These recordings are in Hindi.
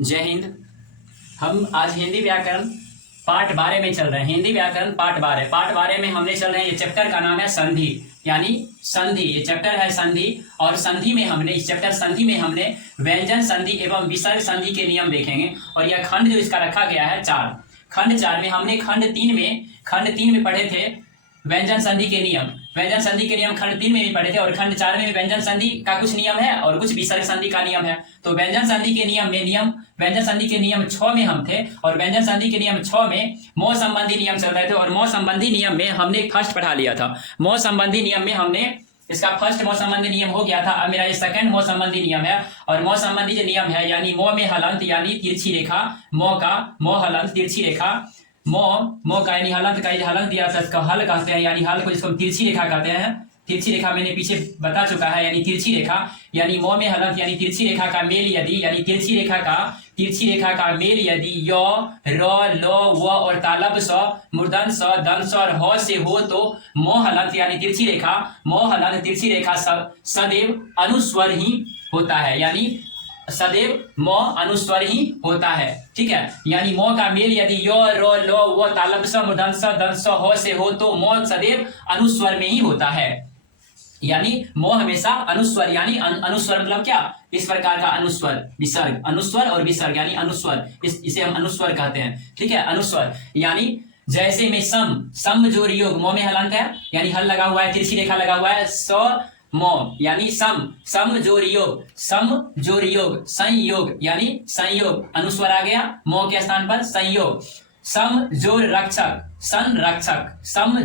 जय हिंद। हम आज हिंदी व्याकरण पाठ 12 में चल रहे हैं। हिंदी व्याकरण पाठ 12 में हमने चल रहे हैं। ये चैप्टर का नाम है संधि, यानी संधि। ये चैप्टर है संधि, और संधि में हमने इस चैप्टर संधि में हमने व्यंजन संधि एवं विसर्ग संधि के नियम देखेंगे। और यह खंड जो इसका रखा गया है खंड 4 में हमने खंड तीन में पढ़े थे व्यंजन संधि के नियम। व्यंजन संधि के नियम खंड 3 में भी पढ़े थे, और खंड 4 में भी व्यंजन संधि का कुछ नियम है और कुछ विसर्ग संधि का नियम है। तो व्यंजन संधि के व्यंजन संधि के नियम 6 में हम थे, और व्यंजन संधि के नियम 6 में मोह संबंधी नियम चल रहे थे। और मोह संबंधी नियम में हमने फर्स्ट पढ़ा लिया था। मोह संबंधी नियम में हमने इसका फर्स्ट मोह संबंधी नियम हो गया था। अब मेरा ये सेकंड मोह संबंधी नियम है। और मोह संबंधी जो नियम है, यानी मोह में हलंत यानी तिरछी रेखा, मोह हलंत तिरछी रेखा, मोह का यानी हलंत का हलंत दिया था, इसका हल कहते हैं, यानी हल को जिसको हम तिरछी रेखा कहते हैं। तिरछी रेखा मैंने पीछे बता चुका है, यानी तिरछी रेखा यानी मोह में हलंत यानी तिरछी रेखा का मेल यदि, यानी तिरछी रेखा का मेल यदि य र ल व और तालब स मूर्धन स दन स और ह से हो तो मोह हलंत यानी तिरछी रेखा सदैव अनुस्वर ही होता है, यानी सदैव मोह अनुस्वर ही होता है। ठीक है, यानी मोह का मेल यदि य र ल व तालब स मूर्धन स दन स ह से हो तो मोह सदैव अनुस्वर में ही होता है। यानी मोह हमेशा अनुस्वर, यानी अनुस्वर मतलब क्या, इस प्रकार का अनुस्वर, विसर्ग, अनुस्वर और विसर्ग यानी अनुस्वर, इसे हम अनुस्वर कहते हैं। ठीक है, अनुस्वर यानी जैसे में सम जोड़ योग, मोह में हलंत है यानी हल लगा हुआ है, तिरछी रेखा लगा हुआ है, मोह यानी सम जोड़ योग, संयोग यानी संयोग, अनुस्वर आ गया मोह के स्थान पर, संयोग। सम जोड़ रक्षक, संरक्षक, सम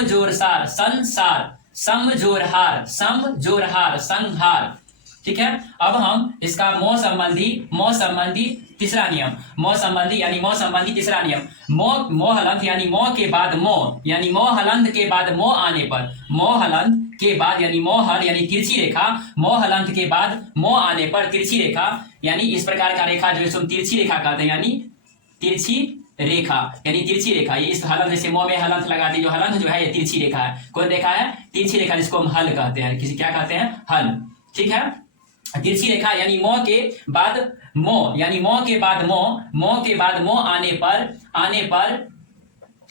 जोड़ सार, संसार, सम जोड़ हार, संहार। ठीक है, अब हम इसका मोह संबंधी तीसरा नियम, मोह संबंधी तीसरा नियम, मोह हलंत यानी मोह के बाद मोह, यानी मोह हलंत के बाद मोह आने पर, मोह हलंत के बाद यानी मोह हल यानी तिरछी रेखा, मोह हलंत के बाद मोह आने पर तिरछी रेखा, यानी इस प्रकार का रेखा जो है तिरछी रेखा कहते हैं, यानी तिरछी रेखा। ये इस हलंत जैसे मोह में हलंत लगाती, जो हलंत जो है ये तिरछी रेखा है। कौन रेखा है? तिरछी रेखा, जिसको हम हल कहते हैं, किसी क्या कहते हैं? हल। ठीक है, तिरछी रेखा यानी मोह के बाद मोह, यानी मोह के बाद मोह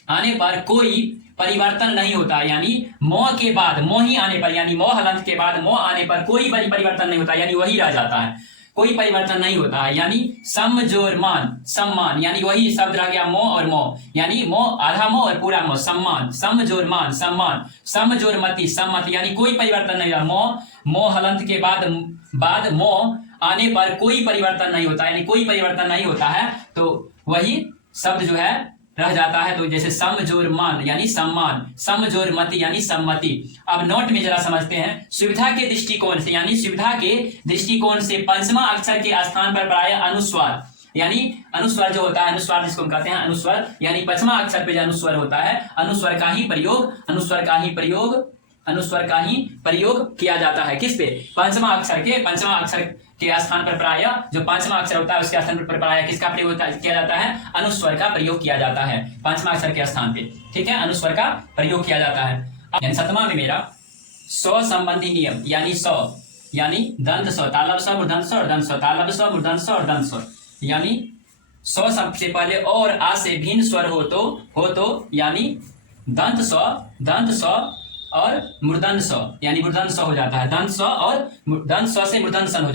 आने पर कोई परिवर्तन नहीं होता, यानी मोह के बाद मोह ही आने पर, यानी मोह हलंत के बाद मोह आने पर कोई परिवर्तन नहीं होता, यानी वही रह जाता है, कोई परिवर्तन नहीं होता है। यानी सम जोड़ सम्मान, यानी वही शब्द रह गया मोह और मोह, यानी मोह आधा मोह और पूरा मोह, सम्मान, सम जोड़ मान सम्मान, सम जोड़ मति सम्मति, यानी कोई परिवर्तन नहीं होता। मोह हलंत के बाद मोह आने पर कोई परिवर्तन नहीं होता, यानी कोई परिवर्तन नहीं होता है, तो वही शब्द जो है रह जाता है। तो जैसे सम जोड़ मान यानी सम्मान, सम जोड़ मति यानी सम्मति। अब नोट में जरा समझते हैं, सुविधा के दृष्टिकोण से, यानी सुविधा के दृष्टिकोण से पंचमा अक्षर के स्थान पर प्रायः अनुस्वार, यानी अनुस्वार जो होता है, अनुस्वार जिसको हम कहते हैं अनुस्वार, यानी पंचमा अक्षर पे जो अनुस्वार होता है, अनुस्वार का ही प्रयोग किया जाता है। किस पे? पंचमा अक्षर के स्थान पर प्रायः, जो पांचवा अक्षर होता है उसके स्थान पर प्रायः किसका प्रयोग किया जाता है? अनुस्वर का प्रयोग किया जाता है पांचवा अक्षर के स्थान पे। ठीक है, अनुस्वर का प्रयोग किया जाता है। अब सतमा में मेरा सौ संबंधी नियम, यानी दंत सौ, तालब सौ, मूर्धन सौ और दंत सौ, तालब सौ, मूर्धन सौ और दंत सौ, यानी सौ सबसे पहले और आ से भिन्न स्वर हो तो यानी दंत सौ और मूर्धन सौ, यानी मूर्धन सौ हो जाता है, दंत सौ और दंत सौ से मूर्धन सौ हो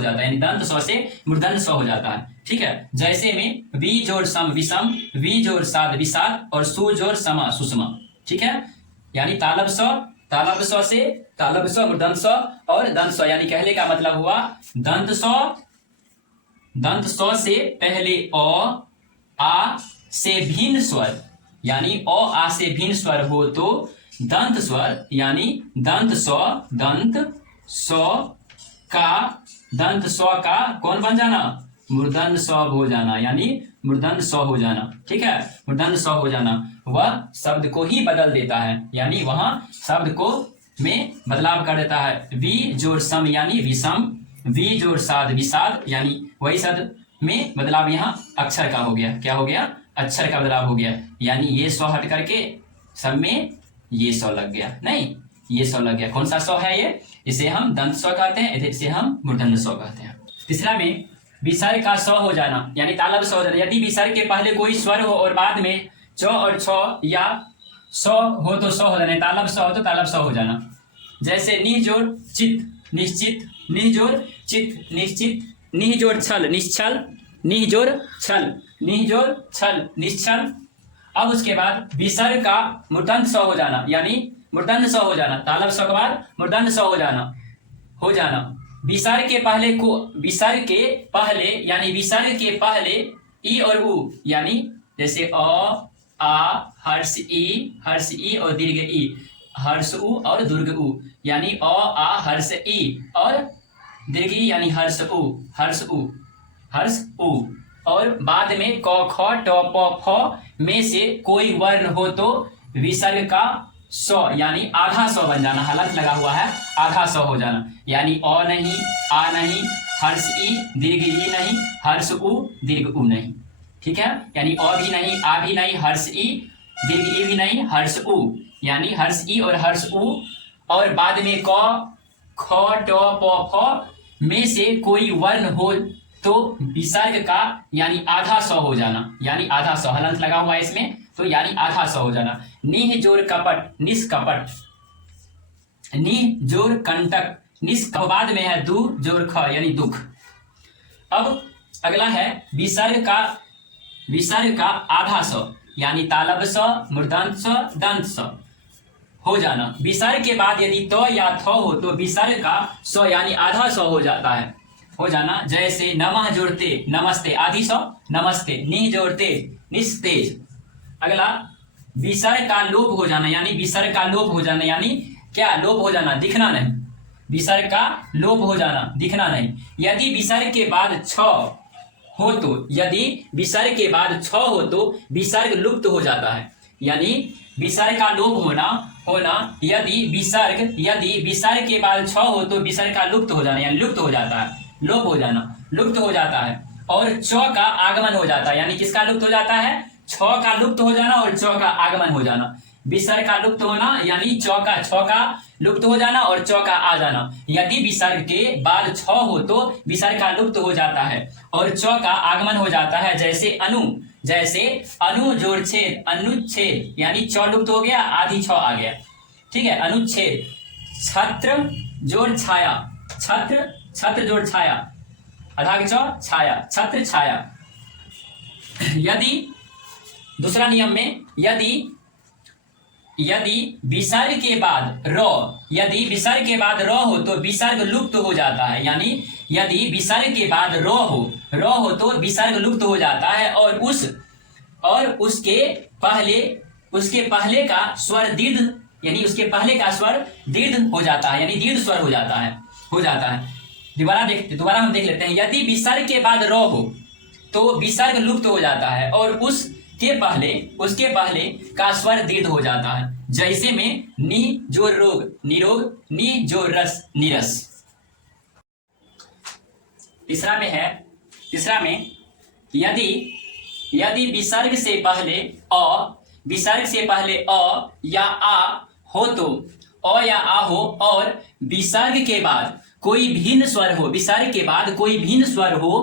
जाता है, यानी दंत सौ से मूर्धन सौ हो जाता है। ठीक है, जैसे में वी जोड़ सम विषम, वी जोड़ साध विषाद और सु जोड़ समा सुषमा। ठीक है, यानी तालब सौ से मूर्धन सौ और दंत सौ, यानी कहने का मतलब हुआ दंत सौ से पहले आ से भिन्न स्वर, यानी आ से भिन्न स्वर हो तो दंत स्वर, यानी दंत सौ का कौन बन जाना? मूर्धन सौ हो जाना, यानी मूर्धन सौ हो जाना। ठीक है, मूर्धन सौ हो जाना, वह शब्द को ही बदल देता है, यानी वहां शब्द को में बदलाव कर देता है। वी जोड़ सम यानी विषम, वी जोड़ साध विषाद, यानी वही शब्द में बदलाव यहाँ अक्षर का हो गया। क्या हो गया? अक्षर का बदलाव हो गया, यानी ये सौ हट करके सब में ये सौ लग गया, नहीं ये सौ लग गया। कौन सा सौ है ये? इसे हम दंत सौ कहते हैं, इसे हम मूर्धन्य सौ कहते हैं। तीसरा में विसर्ग का स हो जाना यानी तालब स हो जाना। यदि विसर्ग के पहले कोई स्वर हो और बाद में च और छ या स हो तो स हो जाना, तालब स हो तो तालब स हो जाना। जैसे निह जोड़ चित निश्चित, निह जोड़ चित निश्चित, निह जोड़ छल निश्चल, निह जोड़ छल, निह जोड़ छल निश्चल। अब उसके बाद विसर्ग का मूर्धन्य स हो जाना यानी मूर्धन्य स हो जाना, तालब स के बाद मूर्धन्य स हो जाना। विसर्ग के पहले को विसर्ग के पहले यानी विसर्ग के पहले ई और उ यानी जैसे अ आ हर्ष ई और दीर्घ ई, हर्ष उ और दीर्घ उ यानी अ आ हर्ष ई और दीर्घ ई यानी हर्ष उ। और बाद में क ख ट प फ में से कोई वर्ण हो तो विसर्ग का स यानी आधा स बन जाना, हलंत लगा हुआ है आधा स हो जाना यानी अ नहीं आ नहीं हर्ष ई दीर्घ ई नहीं हर्ष उ दीर्घ उ नहीं। ठीक है, यानी अ भी नहीं आ भी नहीं हर्ष ई दीर्घ ई भी नहीं हर्ष उ यानी हर्ष ई और हर्ष उ। और बाद में क ख ट प फ में से कोई वर्ण हो तो विसर्ग का यानी आधा स हो जाना यानी आधा स, हलंत लगा हुआ है इसमें तो यानी आधा स हो जाना। निह जोर कपट निष्कपट, निह जोर कंटक निष्क, बाद में है दू जोर ख यानी दुख। अब अगला है विसर्ग का आधा स यानी तालब स मूर्धन्य स दंत स हो जाना। विसर्ग के बाद यदि त या थ हो तो विसर्ग का स यानी आधा स हो जाता है हो जाना। जैसे नमः जोड़ते नमस्ते आधी स नमस्ते, निह जोड़ते निस्तेज। अगला विसर्ग का लोप हो जाना यानी विसर्ग का लोप हो जाना यानी क्या लोप हो जाना, दिखना नहीं, विसर्ग का लोप हो जाना दिखना नहीं। यदि विसर्ग के बाद छ हो तो यदि विसर्ग के बाद छ हो तो विसर्ग लुप्त हो जाता है यानी विसर्ग का लोप होना यदि विसर्ग के बाद छ हो तो विसर्ग का लुप्त हो जाना यानी लुप्त हो जाता है, लोप हो जाना लुप्त हो जाता है। और च का आगमन हो जाता है यानी किसका लुप्त हो जाता है, छ का लुप्त हो जाना और च का आगमन हो जाना। विसर्ग का लुप्त होना यानी छ का लुप्त हो जाना और च का आ जाना। यदि विसर्ग के बाद छ हो तो विसर्ग का लुप्त हो जाता है और च का आगमन हो जाता है। जैसे अनु जोड़ छेद अनुच्छेद यानी च लुप्त हो गया आधी छ आ गया। ठीक है, अनुच्छेद। छत्र जोड़ छाया छत्र जोड़ छाया आधा के छ छाया छत्र छाया। यदि दूसरा नियम में यदि विसर्ग के बाद र हो तो विसर्ग लुप्त हो जाता है यानी यदि विसर्ग के बाद र हो तो विसर्ग लुप्त हो जाता है और उसके पहले का स्वर दीर्घ यानी उसके पहले का स्वर दीर्घ हो जाता है यानी दीर्घ स्वर हो जाता है। दोबारा हम देख लेते हैं। यदि विसर्ग के बाद र हो तो विसर्ग लुप्त हो जाता है और उसके पहले का स्वर दीर्घ हो जाता है। जैसे में नि जोर रोग निरोग, नि जोर रस निरस। तीसरा में यदि विसर्ग से पहले अ या आ हो तो अ या आ हो और विसर्ग के बाद कोई भिन्न स्वर हो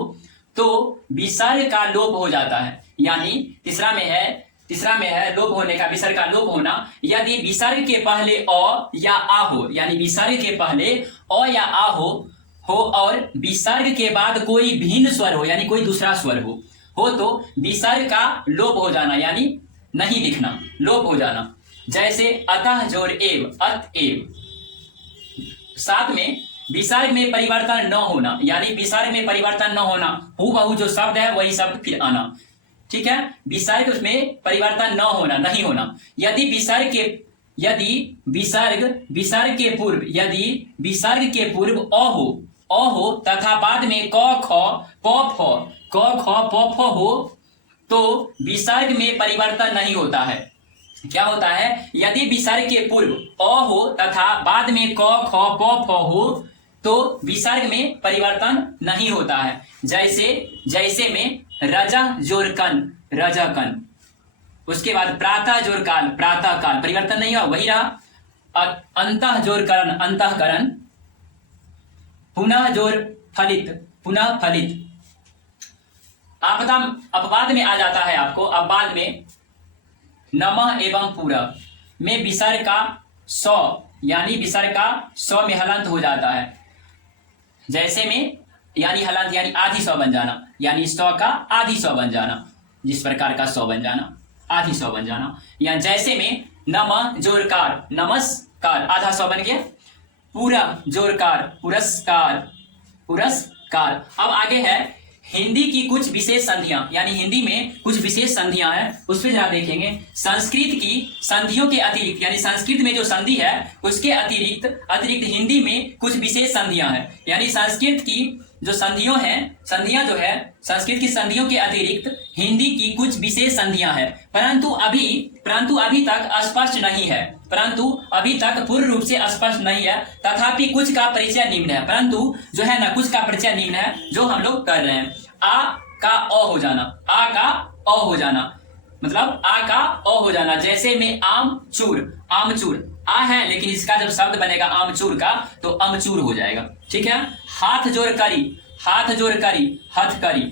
तो विसर्ग का लोप हो जाता है यानी तीसरा में है लोप होने का, विसर्ग का लोप होना। यदि विसर्ग के पहले अ या आ हो यानी विसर्ग के पहले अ या आ हो और विसर्ग के बाद कोई भिन्न स्वर हो यानी कोई दूसरा स्वर हो तो विसर्ग का लोप हो जाना यानी नहीं दिखना, लोप हो जाना। जैसे अतः जोड़ एव अतएव। साथ में विसर्ग में परिवर्तन न होना यानी विसर्ग में परिवर्तन न होना, हूबहू जो शब्द है वही शब्द फिर आना। ठीक है, विसर्ग उसमें परिवर्तन न होना, नहीं होना। यदि विसर्ग के पूर्व अ हो तथा बाद में क ख प फ हो तो विसर्ग में परिवर्तन नहीं होता है। क्या होता है, यदि विसर्ग के पूर्व अ हो तथा बाद में क ख प फ हो तो विसर्ग में परिवर्तन नहीं होता है। जैसे में रजा जोर कन रजकन। उसके बाद प्रातः जोर काल प्रातः काल, परिवर्तन नहीं हुआ वही रहा। अंतः जोर करण अंतःकरण। पुनः जोर फलित पुनः फलित। आपदा अपवाद में आ जाता है आपको, अपवाद में नमः एवं पूरब में विसर्ग का सौ यानी विसर्ग का सौ में हलंत हो जाता है। जैसे में यानी हलंत यानी आधी सौ बन जाना, यानी सौ का आधी सौ बन जाना, जिस प्रकार का सौ बन जाना, आधी सौ बन जाना। या जैसे में नमः जोरकार नमस्कार आधा सौ बन गया, पूरब जोरकार पुरस्कार पुरस्कार। अब आगे है हिंदी की कुछ विशेष संधियां, यानी हिंदी में कुछ विशेष संधियां हैं, उस पर जरा देखेंगे। संस्कृत की संधियों के अतिरिक्त, यानी संस्कृत में जो संधि है उसके अतिरिक्त हिंदी में कुछ विशेष संधियां हैं। यानी संस्कृत की जो संधियां जो है संस्कृत की संधियों के अतिरिक्त हिंदी की कुछ विशेष संधियां हैं, परंतु अभी तक स्पष्ट नहीं है, परंतु अभी तक पूर्ण रूप से स्पष्ट नहीं है। तथापि कुछ का परिचय निम्न है, परंतु जो है ना कुछ का परिचय निम्न है जो हम लोग कर रहे हैं। आ का अ हो जाना, आ का अ हो जाना, मतलब आ का अ हो जाना। जैसे में आमचूर आ है, लेकिन इसका जब शब्द बनेगा आमचूर का तो अमचूर हो जाएगा। ठीक है। हाथ जोड़ करी हथकरी,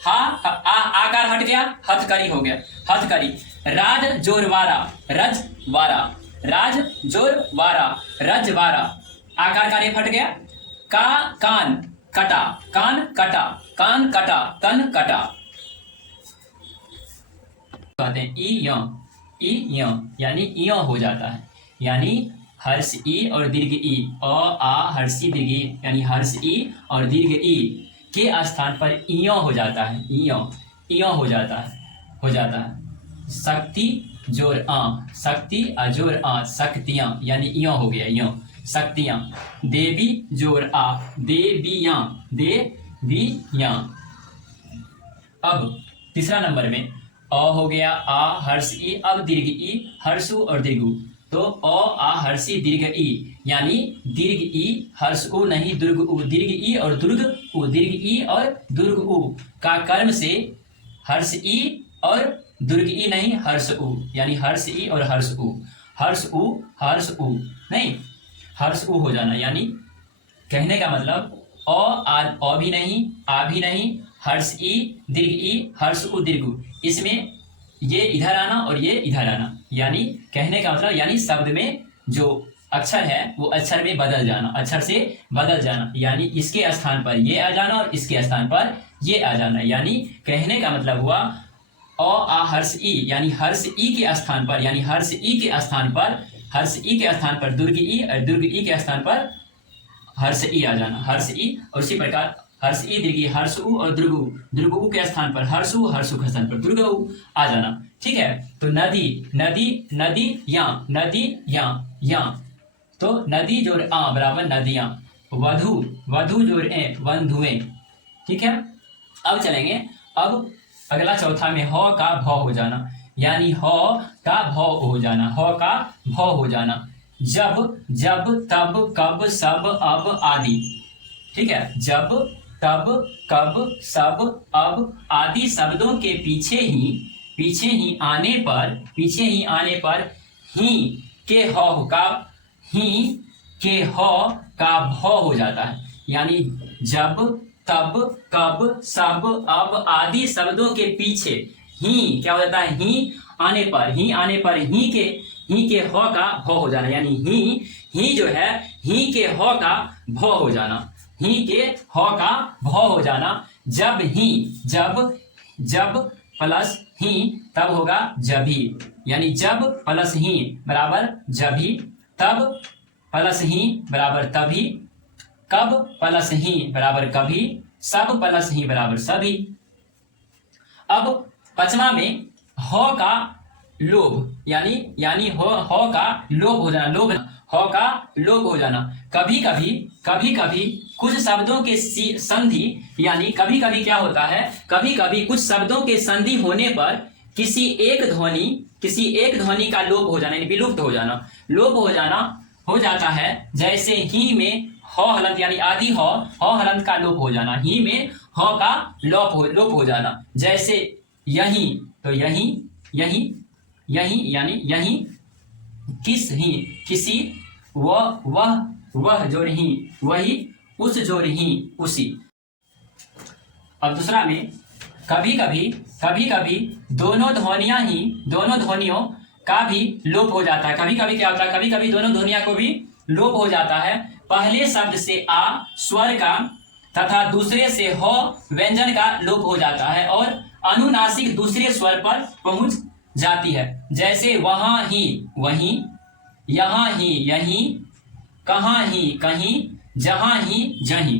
आकार हट गया, हथकरी हो गया, हथकरी। राज जोरवारा रजवारा, राज जोरवारा रजवारा, आकार का रेफ हट गया। कान कटा कान कटा। कहते हैं ई यानी इय हो जाता है, यानी हर्ष ई और दीर्घ ई, अ आ हर्षी दीर्घ ई, यानी हर्ष ई और दीर्घ ई के स्थान पर इय हो जाता है, इय हो जाता है। शक्ति जोर आ, शक्ति अजोर आ, शक्तियां, यानी इय हो गया, इय शक्तियां। देवी जोर आ, देवियां, देवियां। अब तीसरा नंबर में अ हो गया, आ हर्ष ई, अब दीर्घ ई, हर्षु और दीर्घु, तो अ आ हर्षी दीर्घ ई, यानी दीर्घ ई हर्ष उ नहीं दुर्ग उ, दीर्घ ई और दुर्ग उ, दीर्घ ई और दुर्ग उ का कर्म से हर्ष ई और दुर्ग ई नहीं हर्ष उ, यानी हर्ष ई और हर्ष उ नहीं हर्ष उ हो जाना। यानी कहने का मतलब अ भी नहीं, आ भी नहीं, हर्ष ई दीर्घ ई हर्ष उ दीर्घ उ, इसमें ये इधर आना और ये इधर आना, यानी कहने का मतलब यानी शब्द में जो अक्षर है वो अक्षर में बदल जाना, अक्षर से बदल जाना, यानी इसके स्थान पर ये आ जाना और इसके स्थान पर ये आ जाना। यानी कहने का मतलब हुआ अ आ हर्ष ई, यानी हर्ष ई के स्थान पर, यानी हर्ष ई के स्थान पर दुर्ग ई और दुर्ग ई के स्थान पर हर्ष ई आ जाना, हर्ष ई। और उसी प्रकार हर्ष ई दीर्घ हर्ष उ और दुर्ग उ के स्थान पर हर्षु के स्थान पर दुर्ग उ आ जाना। ठीक है। तो नदी या, तो नदी जोड़ आ बराबर नदियां। वधु जोड़ ए बंधुएं। ठीक है। अब चलेंगे, अब अगला चौथा में ह का भ हो जाना, यानी ह का भ हो जाना, जब तब कब सब अब आदि। ठीक है। जब तब कब सब अब आदि शब्दों के पीछे ही आने पर ही के ह का भ हो जाता है। यानी जब तब कब सब अब आदि शब्दों के पीछे ही क्या हो जाता है, ही आने पर ही के ह का भ हो जाना, यानी ही जो है ही के ह का भ हो जाना, ही के ह का भ हो जाना। जब प्लस ही तब होगा जभी, यानी जब प्लस ही बराबर जभी, तब प्लस ही बराबर तभी, कब प्लस ही बराबर कभी, सब प्लस ही बराबर सभी। अब पचमा में ह का लोभ, यानी ह का लोभ हो जाना, ह का लोभ हो जाना। कभी कभी कुछ शब्दों के संधि, यानी कभी कभी क्या होता है, कभी कभी कुछ शब्दों के संधि होने पर किसी एक ध्वनि का लोप हो जाना, यानी विलुप्त हो जाना, हो जाता है। जैसे ही में ह हलंत यानी आदि ह हलंत का लोप हो जाना, ही में ह का लोप हो जाना। जैसे यही, तो यही यानी यही, किसी, वह जोड़ ही, वही, उस जोड़ ही, उसी। अब दूसरा में कभी कभी दोनों ध्वनियों का भी लोप हो जाता है। कभी कभी क्या होता है, कभी कभी दोनों ध्वनियों को भी लोप हो जाता है। पहले शब्द से आ स्वर का तथा दूसरे से हो व्यंजन का लोप हो जाता है और अनुनासिक दूसरे स्वर पर पहुंच जाती है। जैसे वहां ही वहीं, यहां ही यहीं, कहां ही कहीं, जहां ही जहीं।